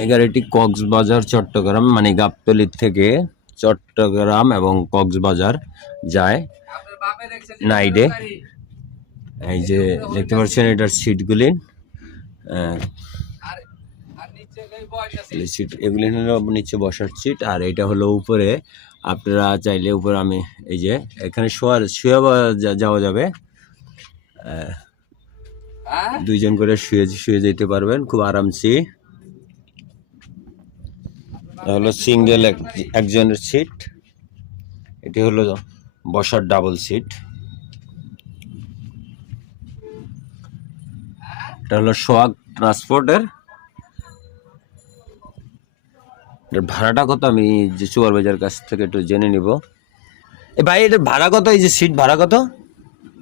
এই গাড়িটি কক্সবাজার চট্টগ্রাম মানে গাবতলী থেকে চট্টগ্রাম এবং কক্সবাজার যায় নাইডে। এই যে দেখতে পাচ্ছেন এটার সিটগুলি, এগুলি হলো নিচে বসার সিট, আর এটা হলো উপরে। আপনারা চাইলে উপরে আমি এই যে এখানে শুয়ে যাওয়া যাবে, দুইজন করে শুয়ে যেতে পারবেন খুব আরামসে। হলো সিঙ্গেল একজনের সিট, এটি হলো বসার ডাবল সিট। এটা হলো সোহাগ ট্রান্সপোর্টের। ভাড়াটা কত আমি যে সুপারভাইজার কাছ থেকে একটু জেনে নিব। এ ভাই এটা ভাড়া কত, এই যে সিট ভাড়া কত?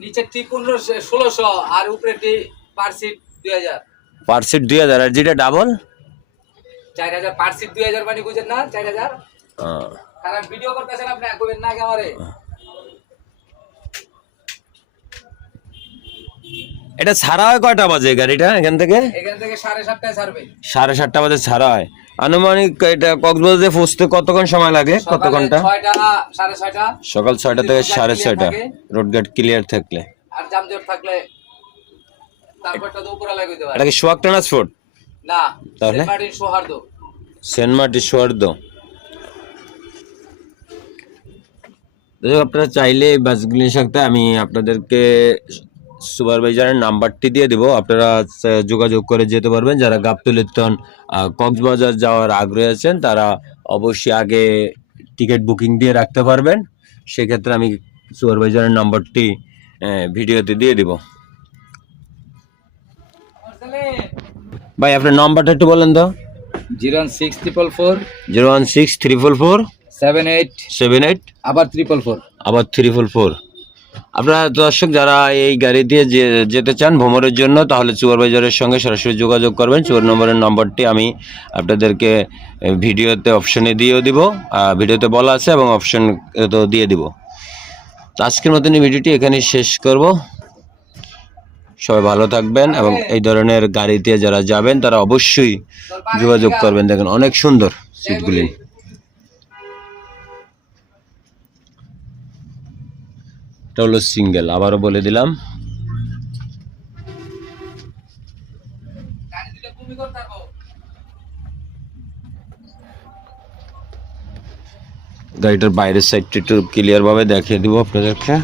নিচে টি 1600 আর উপরে টি পার সিট 2000। পার সিট 2000, আর যেটা ডাবল 4000। পার সিট 2000 মানে বুঝেন না 4000। কারণ ভিডিও করতেছেন আপনি কইবেন না কি আমারে। এটা ছাড়া হয় কয়টা বাজে গাড়িটা এখান থেকে? এখান থেকে 7:30টায় ছাড়বে। 7:30 বাজে ছাড়া হয়। আনুমানিক এটা কক্সবাজারে পৌঁছতে কতক্ষণ সময় লাগে? কত ঘন্টা? 6টা 6:30। সকাল 6টা থেকে 6:30 রোড গেট ক্লিয়ার থাকলে। আর জামজট থাকলে তারপরটা তো উপরে লাগাইতে পারে। এটা কি সোহাগ ট্রান্সপোর্ট? না, তাহলে সেন্ট মার্টিন সোহার্দ। সেন্ট মার্টিন সোহার্দ। আপনারা চাইলে এই বাসগুলির সাথে আমি আপনাদেরকে সুপারভাইজারের নাম্বারটি দিয়ে দিব, আপনারা যোগাযোগ করে যেতে পারবেন। যারা গাবতলী কক্সবাজার যাওয়ার আগ্রহী আছেন তারা অবশ্যই আগে টিকিট বুকিং দিয়ে রাখতে পারবেন। সেক্ষেত্রে আমি সুপারভাইজারের নাম্বারটি ভিডিওতে দিয়ে দিব। ভাই আপনার নাম্বারটা একটু বলেন তো। 01644 01644 78 আবার 344। আপনারা দর্শক যারা এই গাড়ি দিয়ে যেতে চান ভ্রমণের জন্য, তাহলে সুপারভাইজারের সঙ্গে সরাসরি যোগাযোগ করবেন। 4 নম্বরের নম্বরটি আমি আপনাদেরকে ভিডিওতে অপশনে দিয়েও দিব, ভিডিওতে বলা আছে এবং অপশন তো দিয়ে দিব। তো আজকের মতন এই ভিডিওটি এখানেই শেষ করব। সবাই ভালো থাকবেন এবং এই ধরনের গাড়িতে যারা যাবেন তারা অবশ্যই যোগাযোগ করবেন। দেখেন অনেক সুন্দর সিটগুলি। এটা হলো সিঙ্গেল, আবারও বলে দিলাম। গাড়িটার বাইরের সাইডটা একটু ক্লিয়ার ভাবে দেখিয়ে দিব আপনাদেরকে।